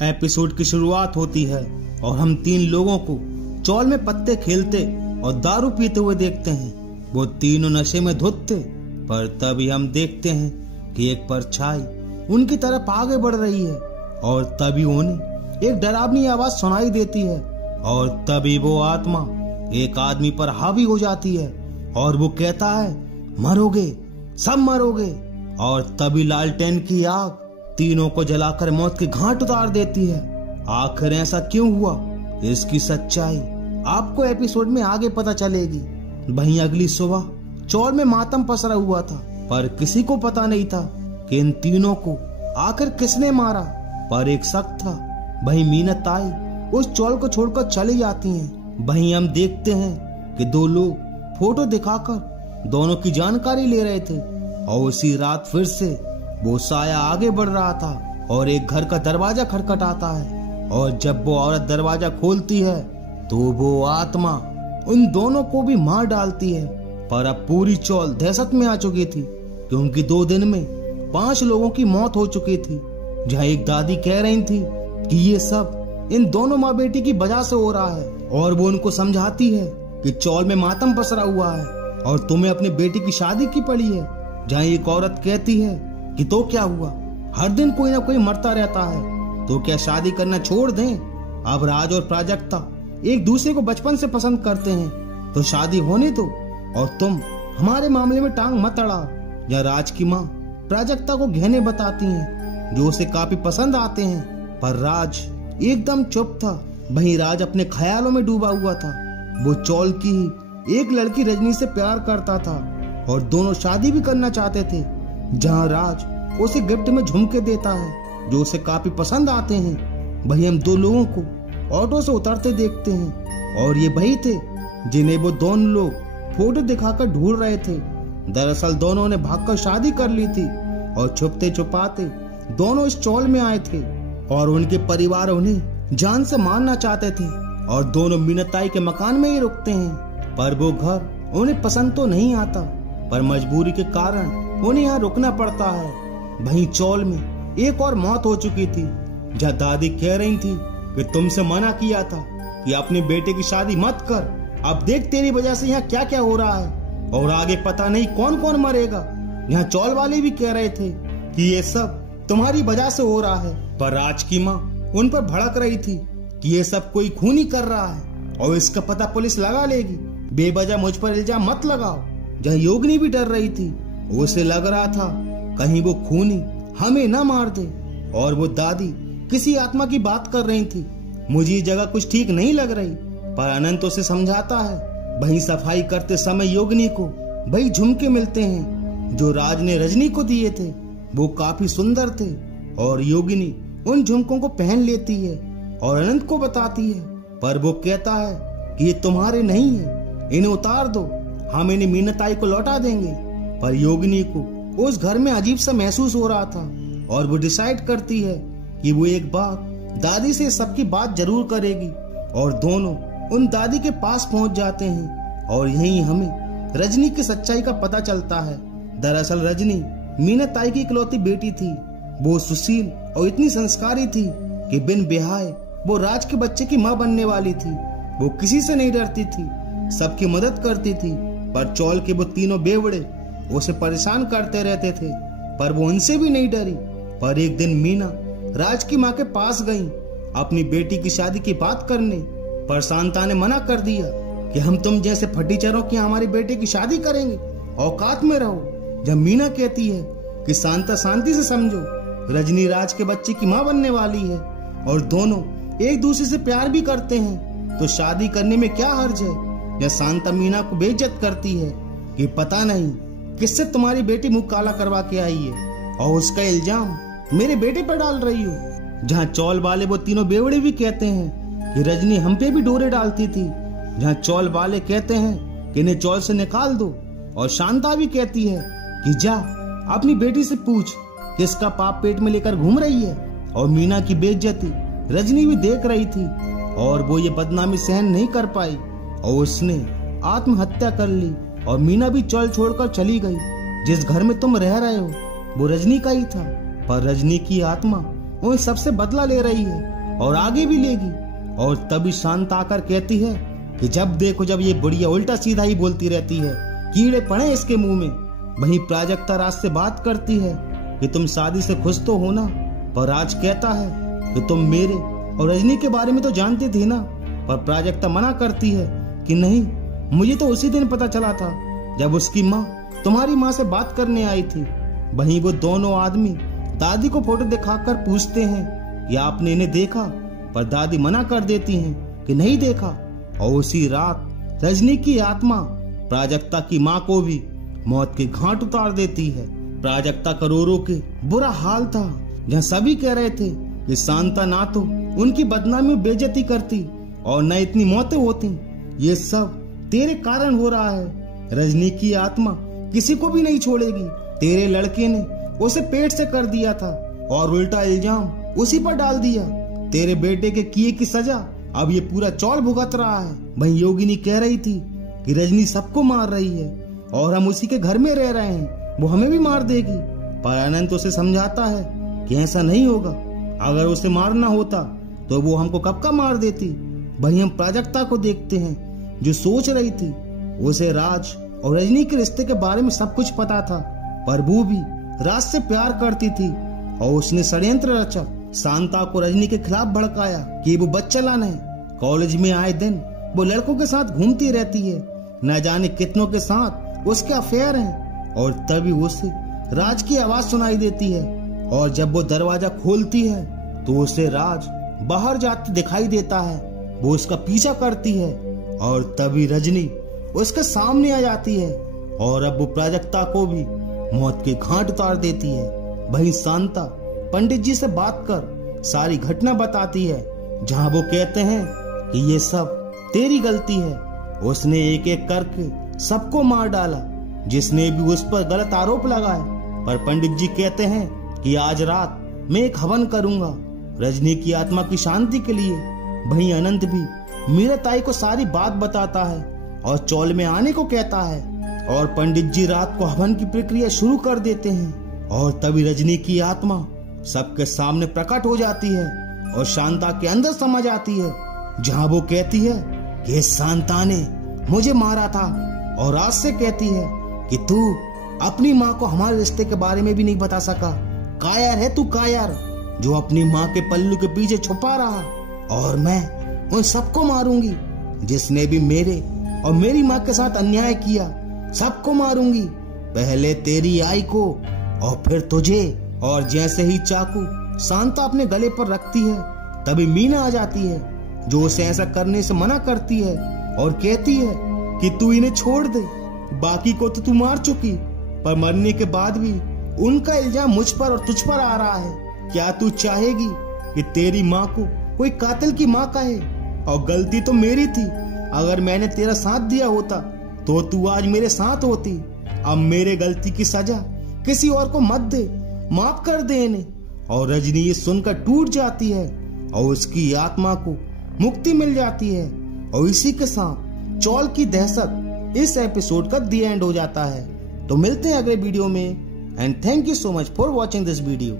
Episode की शुरुआत होती है और हम 3 लोगों को चौल में पत्ते खेलते और दारू पीते हुए देखते हैं। वो तीनों नशे में धुत थे, पर तभी हम देखते हैं कि एक परछाई उनकी तरफ आगे बढ़ रही है और तभी उन्हें एक डरावनी आवाज सुनाई देती है और तभी वो आत्मा एक आदमी पर हावी हो जाती है और वो कहता है, मरोगे, सब मरोगे। और तभी लालटेन की आग तीनों को जलाकर मौत के घाट उतार देती है। आखिर ऐसा क्यों हुआ, इसकी सच्चाई आपको एपिसोड में आगे पता चलेगी। वहीं अगली सुबह चौल में मातम पसरा हुआ था, पर किसी को पता नहीं था कि इन तीनों को आखिर किसने मारा। पर एक शक था। वहीं मीनत आई उस चौल को छोड़कर चली जाती हैं। वहीं हम देखते हैं कि 2 लोग फोटो दिखाकर दोनों की जानकारी ले रहे थे और उसी रात फिर से वो साया आगे बढ़ रहा था और एक घर का दरवाजा खटखटाता है और जब वो औरत दरवाजा खोलती है तो वो आत्मा उन दोनों को भी मार डालती है। पर अब पूरी चौल दहशत में आ चुकी थी क्योंकि 2 दिन में 5 लोगों की मौत हो चुकी थी। जहाँ एक दादी कह रही थी कि ये सब इन दोनों माँ बेटी की वजह से हो रहा है और वो उनको समझाती है कि चौल में मातम पसरा हुआ है और तुम्हें अपनी बेटी की शादी की पड़ी है। जहाँ एक औरत कहती है कि तो क्या हुआ, हर दिन कोई ना कोई मरता रहता है, तो क्या शादी करना छोड़ दें। अब राज और प्राजक्ता एक दूसरे को बचपन से पसंद करते हैं तो शादी होने दो और तुम हमारे मामले में टांग मत अड़ाओ। या राज की माँ प्राजक्ता को गहने बताती हैं जो उसे काफी पसंद आते हैं, पर राज एकदम चुप था। वहीं राज अपने ख्यालों में डूबा हुआ था। वो चौल की ही एक लड़की रजनी से प्यार करता था और दोनों शादी भी करना चाहते थे। जहाँ राज उसे गिफ्ट में झुमके देता है जो उसे काफी पसंद आते हैं। वहीं हम 2 लोगों को ऑटो से उतरते देखते हैं और ये वही थे जिन्हें वो दोनों लोग फोटो दिखाकर ढूंढ रहे थे। दरअसल दोनों ने भागकर शादी कर ली थी और छुपते छुपाते दोनों इस चौल में आए थे और उनके परिवार उन्हें जान से मारना चाहते थे और दोनों मीनताई के मकान में ही रुकते हैं। पर वो घर उन्हें पसंद तो नहीं आता, पर मजबूरी के कारण उन्हें यहाँ रुकना पड़ता है। वहीं चौल में एक और मौत हो चुकी थी जहाँ दादी कह रही थी कि तुमसे मना किया था कि अपने बेटे की शादी मत कर, अब देख तेरी वजह से यहाँ क्या क्या हो रहा है और आगे पता नहीं कौन कौन मरेगा। यहाँ चौल वाले भी कह रहे थे कि ये सब तुम्हारी वजह से हो रहा है, पर राज की माँ उन पर भड़क रही थी कि ये सब कोई खूनी कर रहा है और इसका पता पुलिस लगा लेगी, बेवजह मुझ पर इल्जाम मत लगाओ। जहाँ योगिनी भी डर रही थी, उसे लग रहा था कहीं वो खूनी हमें न मार दे। और वो दादी किसी आत्मा की बात कर रही थी। मुझे ये जगह कुछ ठीक नहीं लग रही, पर अनंत उसे समझाता है। वहीं सफाई करते समय योगिनी को वही झुमके मिलते हैं जो राज ने रजनी को दिए थे। वो काफी सुंदर थे और योगिनी उन झुमकों को पहन लेती है और अनंत को बताती है, पर वो कहता है कि ये तुम्हारे नहीं है, इन्हें उतार दो, हम इन्हें मीनताई को लौटा देंगे। पर योगिनी को उस घर में अजीब सा महसूस हो रहा था और वो डिसाइड करती है कि वो एक बार दादी से सबकी बात जरूर करेगी और दोनों उन दादी के पास पहुंच जाते हैं और यहीं हमें रजनी की सच्चाई का पता चलता है। दरअसल रजनी मीनताई की इकलौती बेटी थी। वो सुशील और इतनी संस्कारी थी कि बिन ब्याहे वो राज के बच्चे की माँ बनने वाली थी। वो किसी से नहीं डरती थी, सबकी मदद करती थी। पर चौल के वो तीनों बेवड़े उसे परेशान करते रहते थे, पर वो उनसे भी नहीं डरी। पर एक दिन मीना राज की माँ के पास गई अपनी बेटी की शादी की बात करने, पर शांता ने मना कर दिया कि हम तुम जैसे फटीचरों की हमारी बेटे की शादी करेंगे, औकात में रहो। जब मीना कहती है कि शांता शांति से समझो, रजनी राज के बच्चे की माँ बनने वाली है और दोनों एक दूसरे से प्यार भी करते हैं, तो शादी करने में क्या हर्ज है। या शांता मीना को बेइज्जत करती है कि पता नहीं किससे तुम्हारी बेटी मुंह काला करवा के आई है और उसका इल्जाम मेरे बेटे पर डाल रही हो। जहाँ चौल वाले वो तीनों बेवड़े भी कहते हैं कि रजनी हम पे भी डोरे डालती थी। जहाँ चौल वाले कहते हैं कि इन्हें चौल से निकाल दो और शांता भी कहती है कि जा अपनी बेटी से पूछ किसका पाप पेट में लेकर घूम रही है। और मीना की बेइज्जती रजनी भी देख रही थी और वो ये बदनामी सहन नहीं कर पाई और उसने आत्महत्या कर ली और मीना भी चौल छोड़कर चली गई। जिस घर में तुम रह रहे हो वो रजनी का ही था, पर रजनी की आत्मा उन सबसे बदला ले रही है और आगे भी लेगी। और तभी शांता आकर कहती है कि जब देखो जब ये बुढ़िया उल्टा सीधा ही बोलती रहती है, कीड़े पड़े इसके मुंह में। वहीं प्राजक्ता राज से बात करती है कि तुम शादी से खुश तो हो ना, पर राज कहता है कि तुम मेरे और रजनी के बारे में तो जानती थी ना। पर प्राजक्ता मना करती है कि नहीं, मुझे तो उसी दिन पता चला था जब उसकी माँ तुम्हारी माँ से बात करने आई थी। वहीं वो दोनों आदमी दादी को फोटो दिखाकर पूछते हैं कि आपने इन्हें देखा, पर दादी मना कर देती हैं कि नहीं देखा। और उसी रात रजनी की आत्मा प्राजक्ता की माँ को भी मौत के घाट उतार देती है। प्राजक्ता का रो रो के बुरा हाल था, जहाँ सभी कह रहे थे कि शांता ना तो उनकी बदनामी में बेइज्जती करती और न इतनी मौतें होती। ये सब तेरे कारण हो रहा है। रजनी की आत्मा किसी को भी नहीं छोड़ेगी। तेरे लड़के ने उसे पेट से कर दिया था और उल्टा इल्जाम उसी पर डाल दिया। तेरे बेटे के किए की सजा अब ये पूरा चौल भुगत रहा है। वहीं योगिनी कह रही थी कि रजनी सबको मार रही है और हम उसी के घर में रह रहे हैं, वो हमें भी मार देगी। पर अनंत उसे समझाता है कि ऐसा नहीं होगा, अगर उसे मारना होता तो वो हमको कब का मार देती। वहीं हम प्राजक्ता को देखते हैं जो सोच रही थी उसे राज और रजनी के रिश्ते के बारे में सब कुछ पता था, पर वो भी राज से प्यार करती थी और उसने षड्यंत्र रचा, शांता को रजनी के खिलाफ भड़काया कि वो बच्चा लाना है। कॉलेज में आए दिन वो लड़कों के साथ घूमती रहती है, न जाने कितनों के साथ उसके अफेयर हैं। और तभी उसे राज की आवाज सुनाई देती है और जब वो दरवाजा खोलती है तो उसे राज बाहर जाते दिखाई देता है। वो उसका पीछा करती है और तभी रजनी उसके सामने आ जाती है और अब वो प्राजक्ता को भी मौत के घाट उतार देती है। वहीं शांता पंडित जी से बात कर सारी घटना बताती है, जहां वो कहते हैं कि ये सब तेरी गलती है। उसने एक एक करके सबको मार डाला जिसने भी उस पर गलत आरोप लगाए। पर पंडित जी कहते हैं कि आज रात मैं एक हवन करूंगा रजनी की आत्मा की शांति के लिए। वहीं अनंत भी मीराताई को सारी बात बताता है और चौल में आने को कहता है और पंडित जी रात को हवन की प्रक्रिया शुरू कर देते हैं। और तभी रजनी की आत्मा सबके सामने प्रकट हो जाती है और शांता के अंदर समझ आती है, जहां वो कहती है कि शांता ने मुझे मारा था और राज से कहती है कि तू अपनी माँ को हमारे रिश्ते के बारे में भी नहीं बता सका। कायर है तू, कायर, जो अपनी माँ के पल्लू के पीछे छुपा रहा। और मैं उन सबको मारूंगी जिसने भी मेरे और मेरी माँ के साथ अन्याय किया, सबको मारूंगी, पहले तेरी आई को और फिर तुझे। और जैसे ही चाकू शांता अपने गले पर रखती है तभी मीना आ जाती है जो उसे ऐसा करने से मना करती है और कहती है कि तू इन्हें छोड़ दे, बाकी को तो तू मार चुकी, पर मरने के बाद भी उनका इल्जाम मुझ पर और तुझ पर आ रहा है। क्या तू चाहेगी कि तेरी माँ को कोई कातिल की माँ कहे? और गलती तो मेरी थी, अगर मैंने तेरा साथ दिया होता तो तू आज मेरे साथ होती। अब मेरे गलती की सजा किसी और को मत दे, माफ कर दे इन्हें। और रजनी ये सुनकर टूट जाती है और उसकी आत्मा को मुक्ति मिल जाती है। और इसी के साथ चौल की दहशत इस एपिसोड का दी एंड हो जाता है। तो मिलते हैं अगले वीडियो में and thank you so much for watching this video.